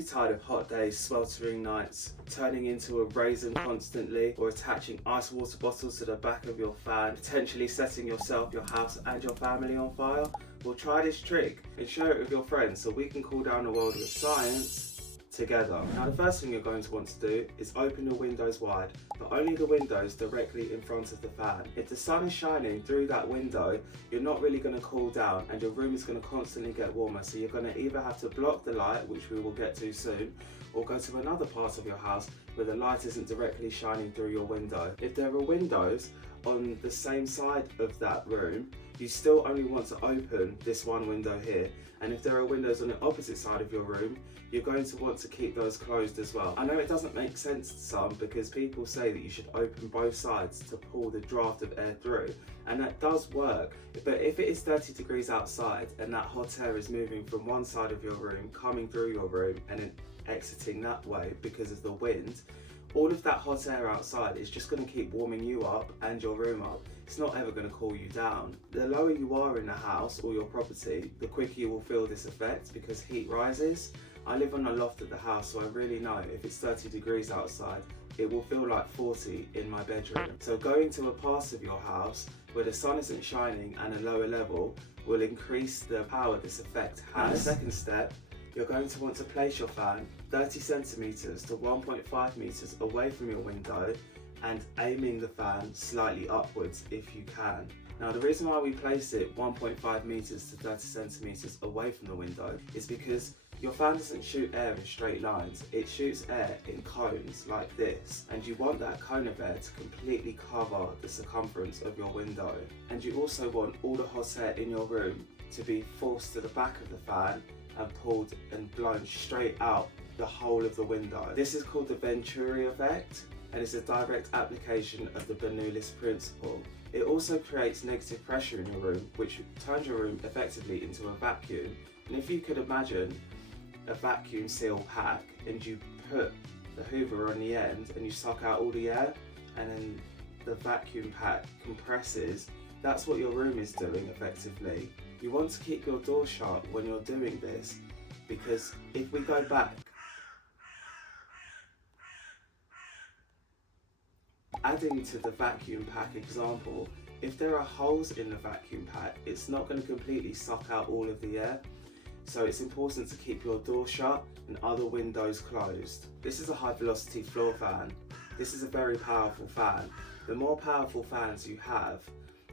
you tired of hot days, sweltering nights, turning into a raisin constantly, or attaching ice water bottles to the back of your fan, potentially setting yourself, your house and your family on fire? Well, try this trick and share it with your friends so we can cool down the world with science together. Now, the first thing you're going to want to do is open your windows wide, but only the windows directly in front of the fan. If the sun is shining through that window, you're not really going to cool down and your room is going to constantly get warmer. So you're going to either have to block the light, which we will get to soon, or go to another part of your house where the light isn't directly shining through your window. If there are windows on the same side of that room, you still only want to open this one window here. And if there are windows on the opposite side of your room, you're going to want to keep those closed as well. I know it doesn't make sense to some because people say that you should open both sides to pull the draft of air through, and that does work. But if it is 30 degrees outside and that hot air is moving from one side of your room, coming through your room and then exiting that way because of the wind, all of that hot air outside is just going to keep warming you up and your room up. It's not ever going to cool you down. The lower you are in the house or your property, the quicker you will feel this effect because heat rises. I live on a loft at the house, so I really know if it's 30 degrees outside, it will feel like 40 in my bedroom. So going to a part of your house where the sun isn't shining and a lower level will increase the power this effect has. The second step, you're going to want to place your fan 30 centimeters to 1.5 meters away from your window and aiming the fan slightly upwards if you can. Now, the reason why we place it 1.5 meters to 30 centimeters away from the window is because your fan doesn't shoot air in straight lines, it shoots air in cones like this, and you want that cone of air to completely cover the circumference of your window. And you also want all the hot air in your room to be forced to the back of the fan and pulled and blown straight out the whole of the window. This is called the Venturi Effect, and it's a direct application of the Bernoulli principle. It also creates negative pressure in your room, which turns your room effectively into a vacuum. And if you could imagine a vacuum seal pack and you put the hoover on the end and you suck out all the air and then the vacuum pack compresses, that's what your room is doing effectively. You want to keep your door shut when you're doing this because if we go back, adding to the vacuum pack example, if there are holes in the vacuum pack, it's not going to completely suck out all of the air. So it's important to keep your door shut and other windows closed. This is a high velocity floor fan. This is a very powerful fan. The more powerful fans you have,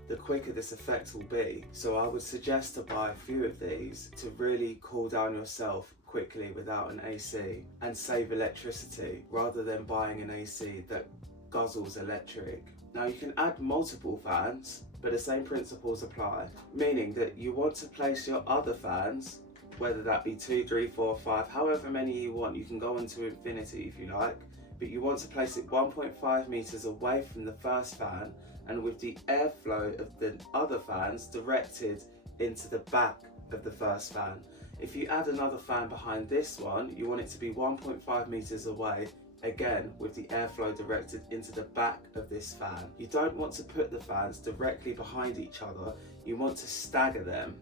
the quicker this effect will be. So I would suggest to buy a few of these to really cool down yourself quickly without an AC and save electricity rather than buying an AC that guzzles electric. Now you can add multiple fans, but the same principles apply, meaning that you want to place your other fans, whether that be 2, 3, 4, 5, however many you want. You can go on to infinity if you like, but you want to place it 1.5 meters away from the first fan and with the airflow of the other fans directed into the back of the first fan. If you add another fan behind this one, you want it to be 1.5 meters away, again with the airflow directed into the back of this fan. You don't want to put the fans directly behind each other, you want to stagger them.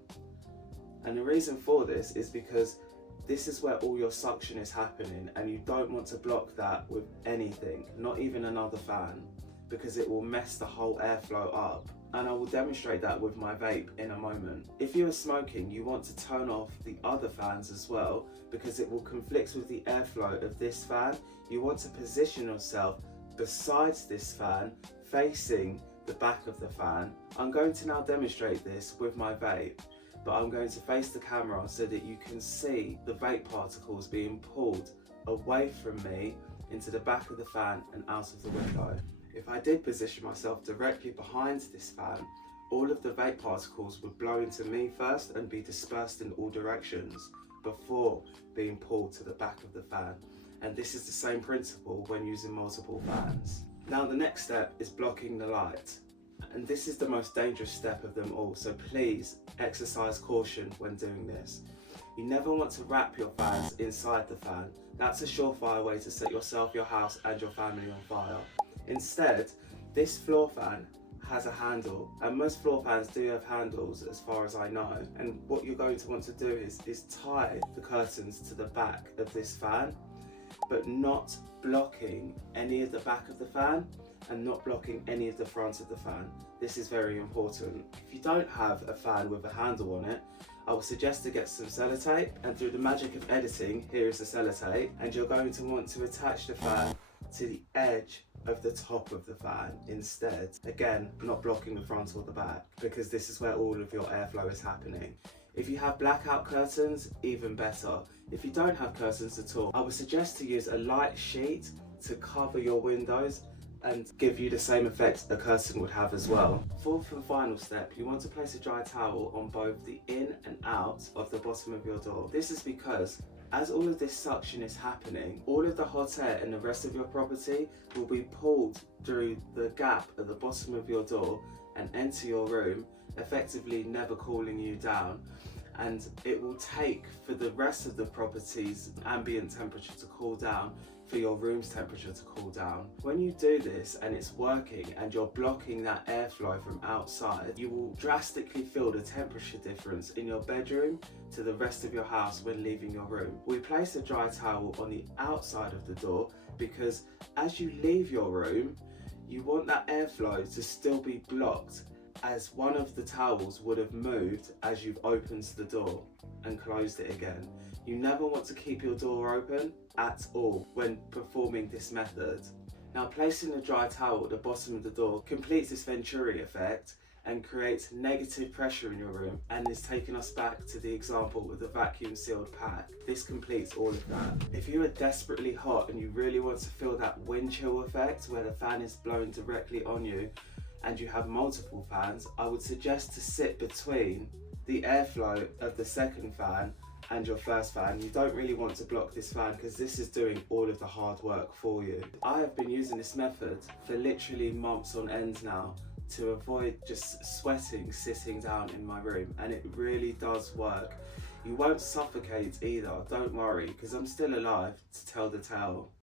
And the reason for this is because this is where all your suction is happening and you don't want to block that with anything, not even another fan, because it will mess the whole airflow up. And I will demonstrate that with my vape in a moment. If you are smoking, you want to turn off the other fans as well because it will conflict with the airflow of this fan. You want to position yourself besides this fan, facing the back of the fan. I'm going to now demonstrate this with my vape, but I'm going to face the camera so that you can see the vape particles being pulled away from me into the back of the fan and out of the window. If I did position myself directly behind this fan, all of the vape particles would blow into me first and be dispersed in all directions before being pulled to the back of the fan. And this is the same principle when using multiple fans. Now the next step is blocking the light. And this is the most dangerous step of them all, so please exercise caution when doing this. You never want to wrap your fans inside the fan. That's a surefire way to set yourself, your house and your family on fire. Instead, this floor fan has a handle, and most floor fans do have handles as far as I know. And what you're going to want to do is tie the curtains to the back of this fan, but not blocking any of the back of the fan and not blocking any of the front of the fan. This is very important. If you don't have a fan with a handle on it, I would suggest to get some sellotape, and through the magic of editing, here is the sellotape, and you're going to want to attach the fan to the edge of the top of the fan instead. Again, not blocking the front or the back, because this is where all of your airflow is happening. If you have blackout curtains, even better. If you don't have curtains at all, I would suggest to use a light sheet to cover your windows and give you the same effect a curtain would have as well. Fourth and final step, you want to place a dry towel on both the in and out of the bottom of your door. This is because as all of this suction is happening, all of the hot air in the rest of your property will be pulled through the gap at the bottom of your door and enter your room, effectively never cooling you down. And it will take for the rest of the property's ambient temperature to cool down for your room's temperature to cool down. When you do this and it's working and you're blocking that airflow from outside, you will drastically feel the temperature difference in your bedroom to the rest of your house when leaving your room. We place a dry towel on the outside of the door because as you leave your room, you want that airflow to still be blocked, as one of the towels would have moved as you've opened the door and closed it again. You never want to keep your door open at all when performing this method. Now, placing the dry towel at the bottom of the door completes this Venturi effect and creates negative pressure in your room, and is taking us back to the example with the vacuum sealed pack. This completes all of that. If you are desperately hot and you really want to feel that wind chill effect where the fan is blowing directly on you, and you have multiple fans, I would suggest to sit between the airflow of the second fan and your first fan. You don't really want to block this fan because this is doing all of the hard work for you. I have been using this method for literally months on end now to avoid just sweating sitting down in my room, and it really does work. You won't suffocate either, don't worry, because I'm still alive to tell the tale.